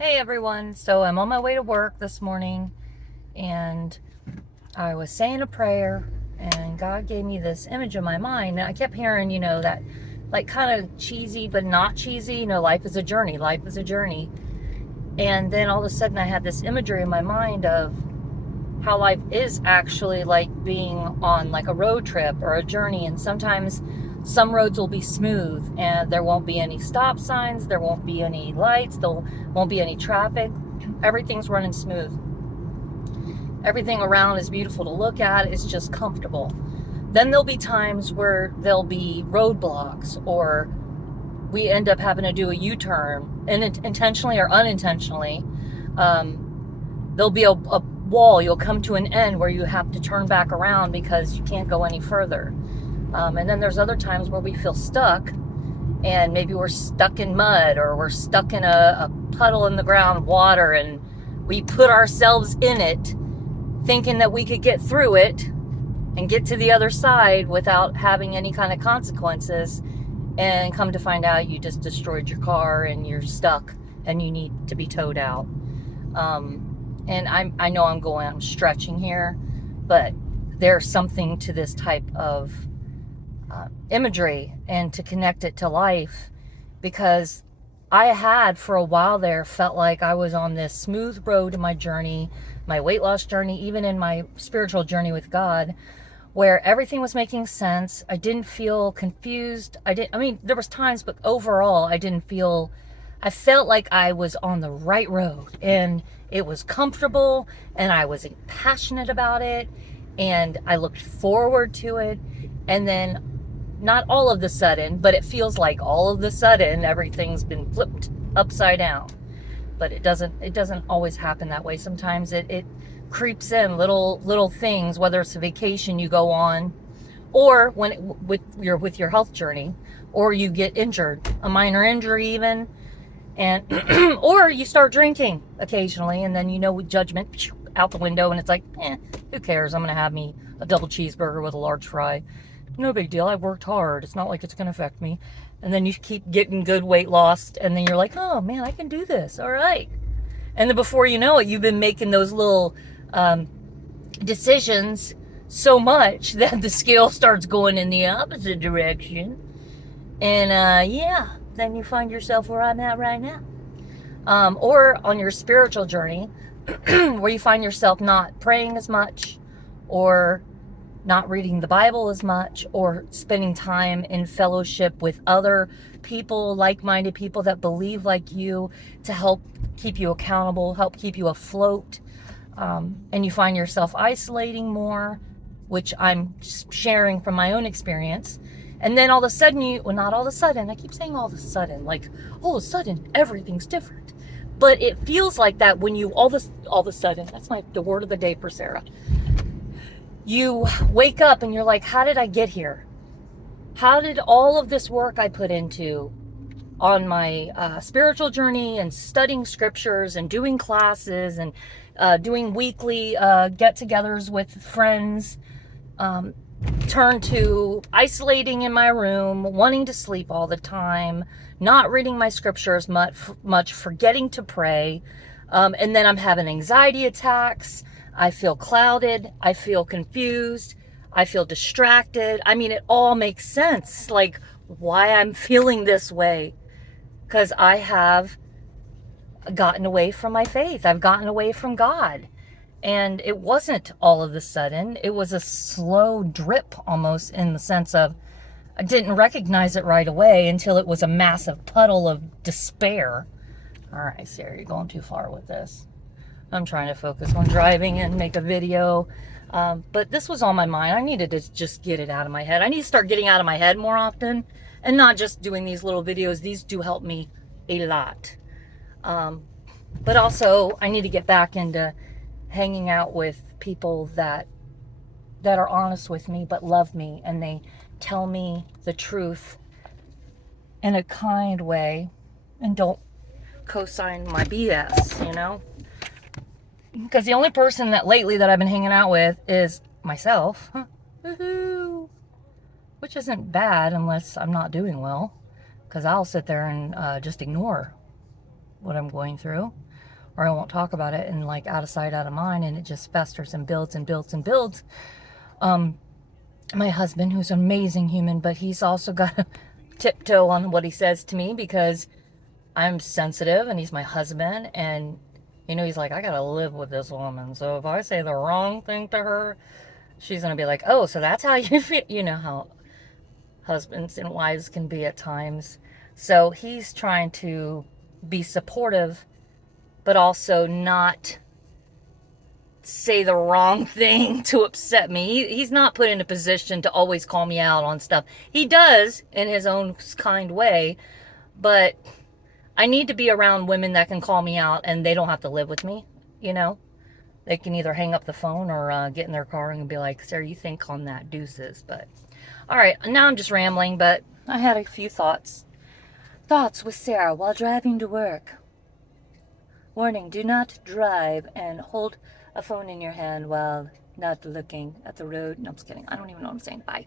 Hey everyone, so I'm on my way to work this morning and I was saying a prayer and God gave me this image in my mind, and I kept hearing, that like kind of cheesy but not cheesy, life is a journey, life is a journey. And then all of a sudden I had this imagery in my mind of how life is actually like being on like a road trip or a journey, and sometimes some roads will be smooth and there won't be any stop signs, there won't be any lights, there won't be any traffic. Everything's running smooth, everything around is beautiful to look at, it's just comfortable. Then there'll be times where there'll be roadblocks, or we end up having to do a U-turn, and intentionally or unintentionally. There'll be a wall, you'll come to an end where you have to turn back around because you can't go any further. And then there's other times where we feel stuck, and maybe we're stuck in mud, or we're stuck in a puddle in the ground, water, and we put ourselves in it thinking that we could get through it and get to the other side without having any kind of consequences, and come to find out you just destroyed your car and you're stuck and you need to be towed out. And I know I'm stretching here, but there's something to this type of imagery, and to connect it to life, because I had for a while there felt like I was on this smooth road in my journey, my weight loss journey, even in my spiritual journey with God, where everything was making sense. I didn't feel confused. There was times, but overall I felt like I was on the right road, and it was comfortable, and I was passionate about it, and I looked forward to it. And then, not all of the sudden, but it feels like all of the sudden everything's been flipped upside down. But it doesn't always happen that way. Sometimes it creeps in little things, whether it's a vacation you go on, or with your health journey, or you get injured, a minor injury even, and or you start drinking occasionally, and then with judgment out the window, and it's like, who cares? I'm gonna have me a double cheeseburger with a large fry. No big deal. I worked hard. It's not like it's gonna affect me. And then you keep getting good weight loss, and then you're like, oh man, I can do this. All right. And then before you know it, you've been making those little decisions so much that the scale starts going in the opposite direction. And then you find yourself where I'm at right now. Or on your spiritual journey, where you find yourself not praying as much, or not reading the Bible as much, or spending time in fellowship with other people, like-minded people that believe like you, to help keep you accountable, help keep you afloat. And you find yourself isolating more, which I'm sharing from my own experience. And then all of a sudden not all of a sudden, I keep saying all of a sudden, like all of a sudden everything's different. But it feels like that when you all of a sudden, that's the word of the day for Sarah. You wake up and you're like, how did I get here? How did all of this work I put into on my spiritual journey, and studying scriptures, and doing classes, and doing weekly get-togethers with friends, turn to isolating in my room, wanting to sleep all the time, not reading my scriptures much, forgetting to pray, and then I'm having anxiety attacks. I feel clouded. I feel confused. I feel distracted. It all makes sense, like why I'm feeling this way, because I have gotten away from my faith. I've gotten away from God. And it wasn't all of a sudden. It was a slow drip, almost, in the sense of I didn't recognize it right away until it was a massive puddle of despair. All right, Sarah, you're going too far with this. I'm trying to focus on driving and make a video. But this was on my mind. I needed to just get it out of my head. I need to start getting out of my head more often, and not just doing these little videos. These do help me a lot. But also, I need to get back into hanging out with people that are honest with me, but love me, and they tell me the truth in a kind way, and don't co-sign my BS, because the only person that lately that I've been hanging out with is myself. Woohoo! Which isn't bad unless I'm not doing well, because I'll sit there and just ignore what I'm going through. or I won't talk about it, and like out of sight, out of mind, and it just festers and builds and builds and builds. My husband, who's an amazing human, but he's also got to tiptoe on what he says to me because I'm sensitive and he's my husband, and he's like, I gotta live with this woman, so if I say the wrong thing to her, she's gonna be like, oh, so that's how you feel. You know how husbands and wives can be at times. So he's trying to be supportive, but also not say the wrong thing to upset me. He's not put in a position to always call me out on stuff. He does in his own kind way, but I need to be around women that can call me out and they don't have to live with me, you know? They can either hang up the phone or get in their car and be like, Sarah, you think on that, deuces. But, all right, now I'm just rambling, but I had a few thoughts. Thoughts with Sarah while driving to work. Warning, do not drive and hold a phone in your hand while not looking at the road. No, I'm just kidding. I don't even know what I'm saying. Bye.